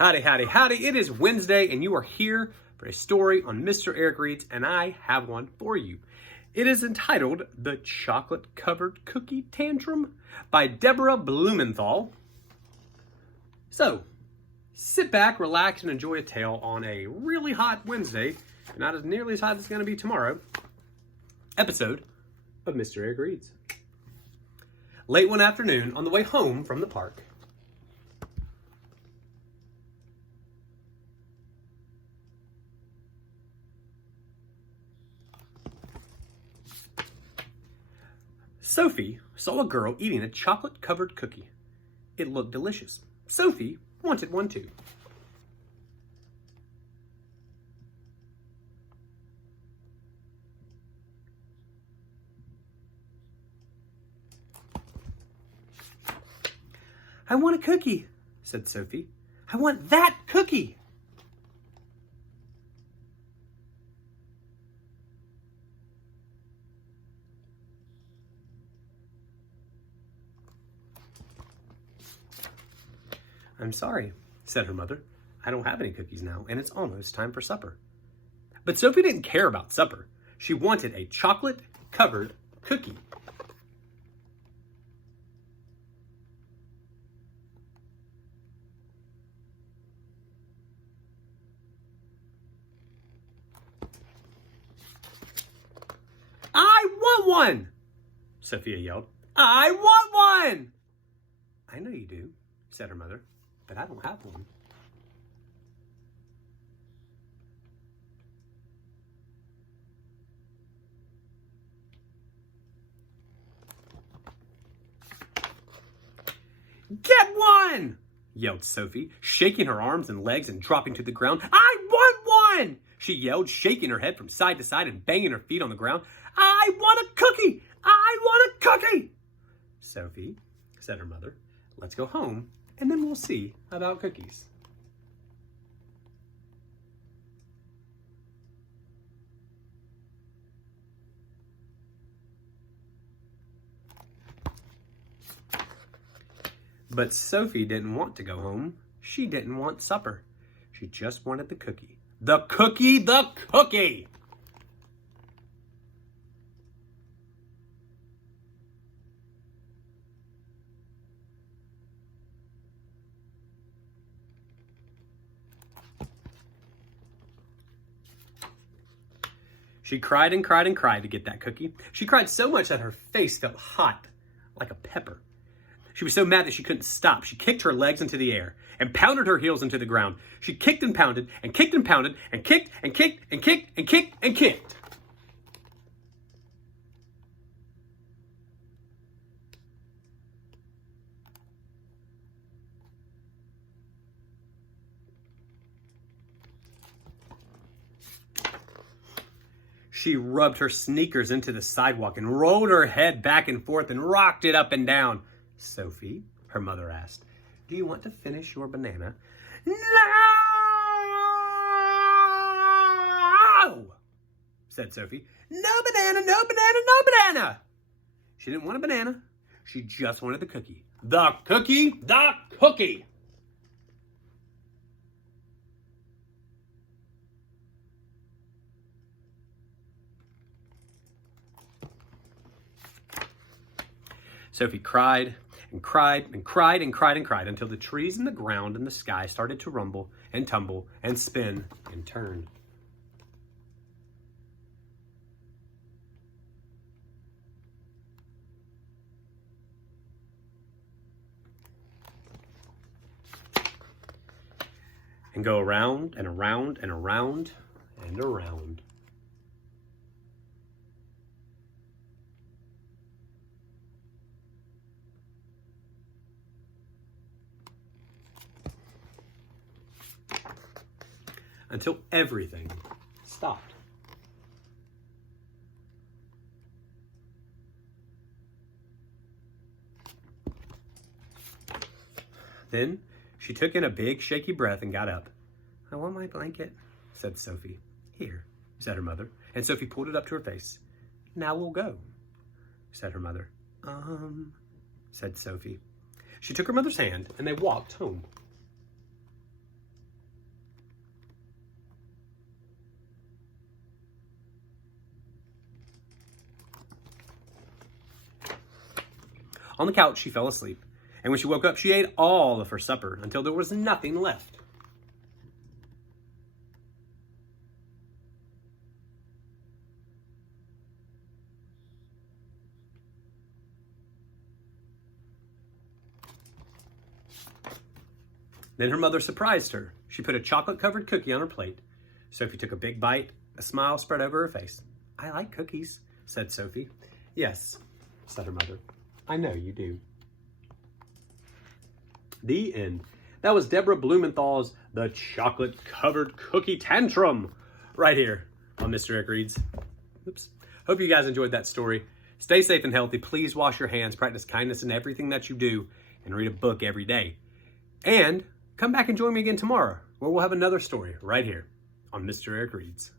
Howdy, howdy, howdy. It is Wednesday and you are here for a story on Mr. Eric Reads, and I have one for you. It is entitled The Chocolate-Covered-Cookie Tantrum by Deborah Blumenthal. So, sit back, relax, and enjoy a tale on a really hot Wednesday, not as nearly as hot as it's going to be tomorrow, episode of Mr. Eric Reads. Late one afternoon, on the way home from the park, Sophie saw a girl eating a chocolate-covered cookie. It looked delicious. Sophie wanted one too. "I want a cookie," said Sophie. "I want that cookie." "I'm sorry," said her mother. "I don't have any cookies now, and it's almost time for supper." But Sophie didn't care about supper. She wanted a chocolate-covered cookie. "I want one!" Sophia yelled. "I want one!" "I know you do," said her mother, "but I don't have one." "Get one!" yelled Sophie, shaking her arms and legs and dropping to the ground. "I want one!" she yelled, shaking her head from side to side and banging her feet on the ground. "I want a cookie! I want a cookie!" "Sophie," said her mother, "let's go home and then we'll see about cookies." But Sophie didn't want to go home. She didn't want supper. She just wanted the cookie. The cookie, the cookie! She cried and cried and cried to get that cookie. She cried so much that her face felt hot, like a pepper. She was so mad that she couldn't stop. She kicked her legs into the air and pounded her heels into the ground. She kicked and pounded and kicked and pounded and kicked and kicked and kicked and kicked and kicked. She rubbed her sneakers into the sidewalk and rolled her head back and forth and rocked it up and down. "Sophie," her mother asked, "do you want to finish your banana?" "No!" said Sophie. "No banana, no banana, no banana!" She didn't want a banana. She just wanted the cookie. The cookie, the cookie! Sophie cried and cried and cried and cried and cried until the trees and the ground and the sky started to rumble and tumble and spin and turn. And go around and around and around and around. Until everything stopped. Then she took in a big, shaky breath and got up. "I want my blanket," said Sophie. "Here," said her mother, and Sophie pulled it up to her face. "Now we'll go," said her mother. Said Sophie. She took her mother's hand and they walked home. On the couch, she fell asleep. And when she woke up, she ate all of her supper until there was nothing left. Then her mother surprised her. She put a chocolate-covered cookie on her plate. Sophie took a big bite. A smile spread over her face. "I like cookies," said Sophie. "Yes," said her mother. "I know you do." The end. That was Deborah Blumenthal's The Chocolate-Covered Cookie Tantrum right here on Mr. Eric Reads. Oops. Hope you guys enjoyed that story. Stay safe and healthy. Please wash your hands, practice kindness in everything that you do, and read a book every day. And come back and join me again tomorrow, where we'll have another story right here on Mr. Eric Reads.